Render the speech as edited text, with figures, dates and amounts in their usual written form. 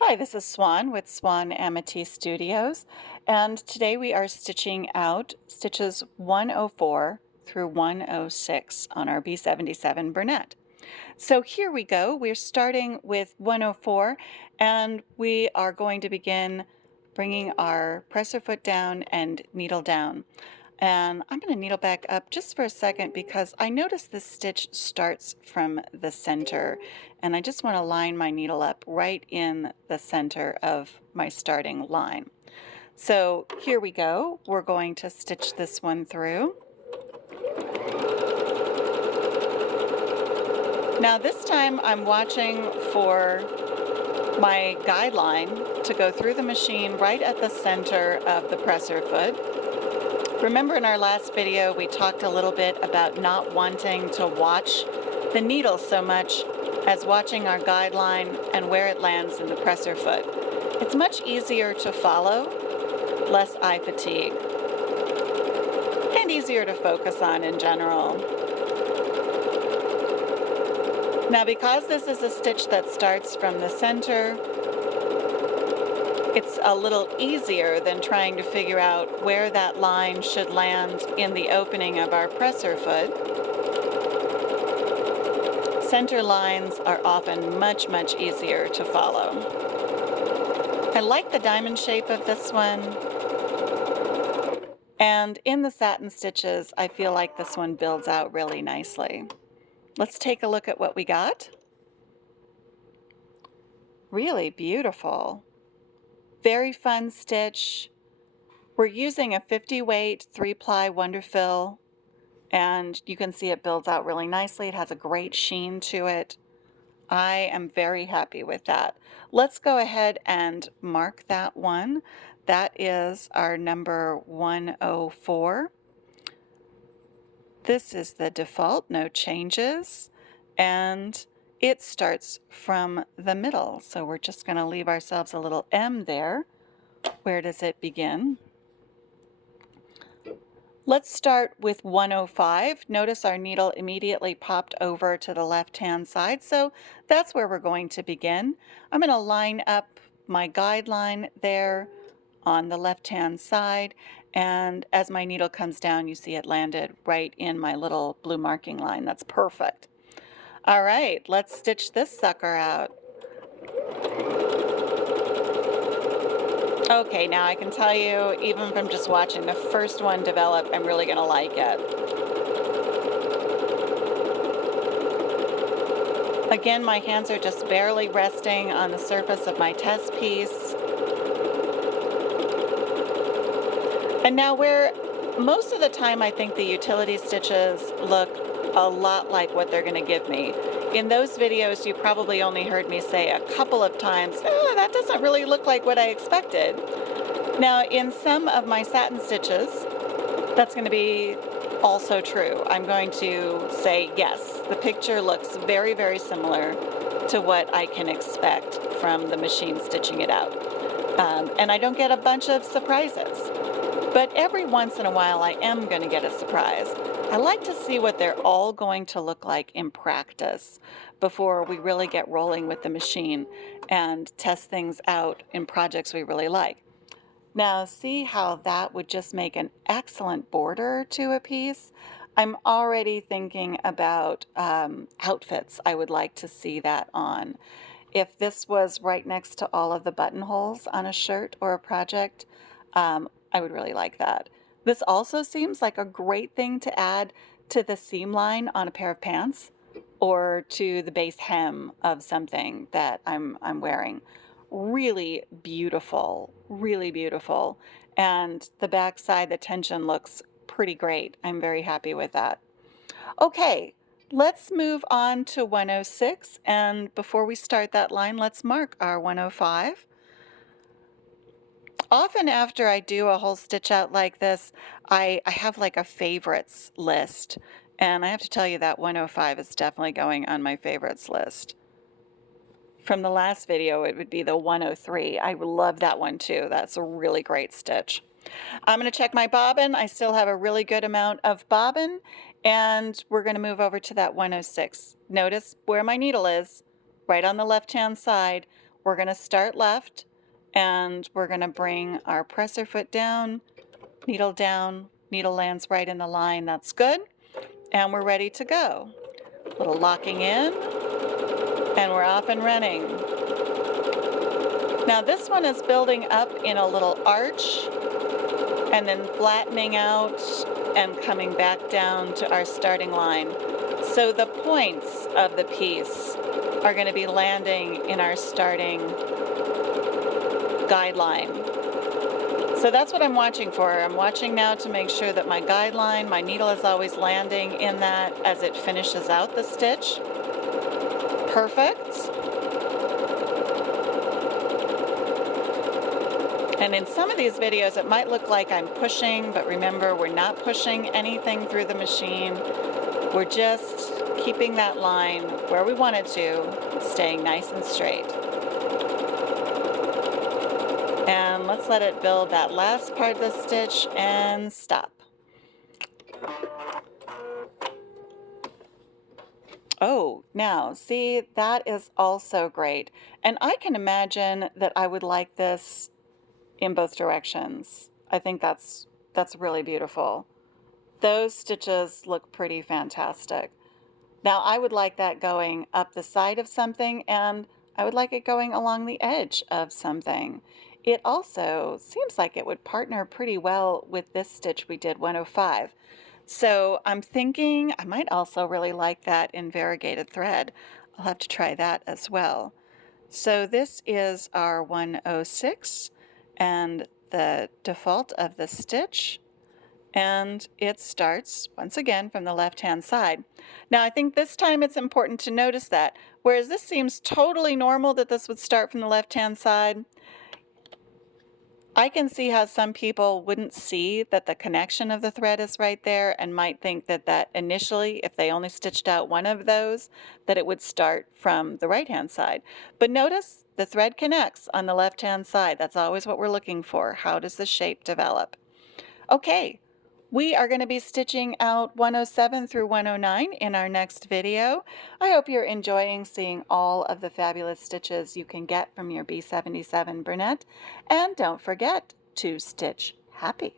Hi, this is Swan with Swan Amity Studios, and today we are stitching out stitches 104 through 106 on our B-77 Bernette. So here we go. We're starting with 104, and we are going to begin bringing our presser foot down and needle down. And I'm going to needle back up just for a second because I noticed this stitch starts from the center, and I just want to line my needle up right in the center of my starting line. So here we go. We're going to stitch this one through. Now this time I'm watching for my guideline to go through the machine right at the center of the presser foot. Remember in our last video, we talked a little bit about not wanting to watch the needle so much as watching our guideline and where it lands in the presser foot. It's much easier to follow, less eye fatigue, and easier to focus on in general. Now, because this is a stitch that starts from the center, it's a little easier than trying to figure out where that line should land in the opening of our presser foot. Center lines are often much, much easier to follow. I like the diamond shape of this one. And in the satin stitches, I feel like this one builds out really nicely. Let's take a look at what we got. Really beautiful. Very fun stitch. We're using a 50 weight 3-ply Wonderfill, and you can see it builds out really nicely. It has a great sheen to it. I am very happy with that. Let's go ahead and mark that one. That is our number 104. This is the default, no changes, and it starts from the middle. So we're just going to leave ourselves a little M there. Where does it begin? Let's start with 105. Notice our needle immediately popped over to the left-hand side, so that's where we're going to begin. I'm going to line up my guideline there on the left-hand side, and as my needle comes down, you see it landed right in my little blue marking line. That's perfect. All right, let's stitch this sucker out. Okay, now I can tell you, even from just watching the first one develop, I'm really going to like it. Again, my hands are just barely resting on the surface of my test piece. And now where most of the time I think the utility stitches look a lot like what they're going to give me. In those videos, you probably only heard me say a couple of times, oh, that doesn't really look like what I expected. Now, in some of my satin stitches, that's going to be also true. I'm going to say, yes, the picture looks very, very similar to what I can expect from the machine stitching it out. And I don't get a bunch of surprises. But every once in a while, I am going to get a surprise. I like to see what they're all going to look like in practice before we really get rolling with the machine and test things out in projects we really like. Now, see how that would just make an excellent border to a piece? I'm already thinking about outfits I would like to see that on. If this was right next to all of the buttonholes on a shirt or a project, I would really like that. This also seems like a great thing to add to the seam line on a pair of pants or to the base hem of something that I'm wearing. Really beautiful, really beautiful. And the back side, the tension looks pretty great. I'm very happy with that. Okay, let's move on to 106. And before we start that line, let's mark our 105. Often after I do a whole stitch out like this, I have like a favorites list. And I have to tell you that 105 is definitely going on my favorites list. From the last video, it would be the 103. I love that one too. That's a really great stitch. I'm going to check my bobbin. I still have a really good amount of bobbin, and we're going to move over to that 106. Notice where my needle is, right on the left-hand side. we're going to start left, and we're going to bring our presser foot down, needle lands right in the line. That's good. And we're ready to go. A little locking in, and we're off and running. Now this one is building up in a little arch and then flattening out and coming back down to our starting line. So the points of the piece are going to be landing in our starting guideline. So that's what I'm watching for. I'm watching now to make sure that my guideline, my needle is always landing in that as it finishes out the stitch. Perfect. And in some of these videos, it might look like I'm pushing, but remember, we're not pushing anything through the machine. We're just keeping that line where we want it to, staying nice and straight. And let's let it build that last part of the stitch and stop. Oh, now see, that is also great. And I can imagine that I would like this in both directions. I think that's really beautiful. Those stitches look pretty fantastic. Now I would like that going up the side of something, and I would like it going along the edge of something. It also seems like it would partner pretty well with this stitch we did, 105. So I'm thinking I might also really like that in variegated thread. I'll have to try that as well. So this is our 106 and the default of the stitch, and it starts once again from the left-hand side. Now I think this time it's important to notice that, whereas this seems totally normal that this would start from the left-hand side, I can see how some people wouldn't see that the connection of the thread is right there and might think that initially, if they only stitched out one of those, that it would start from the right-hand side. But notice the thread connects on the left-hand side. That's always what we're looking for. How does the shape develop? Okay, we are going to be stitching out 107 through 109 in our next video. I hope you're enjoying seeing all of the fabulous stitches you can get from your B-77 Bernette. And don't forget to stitch happy.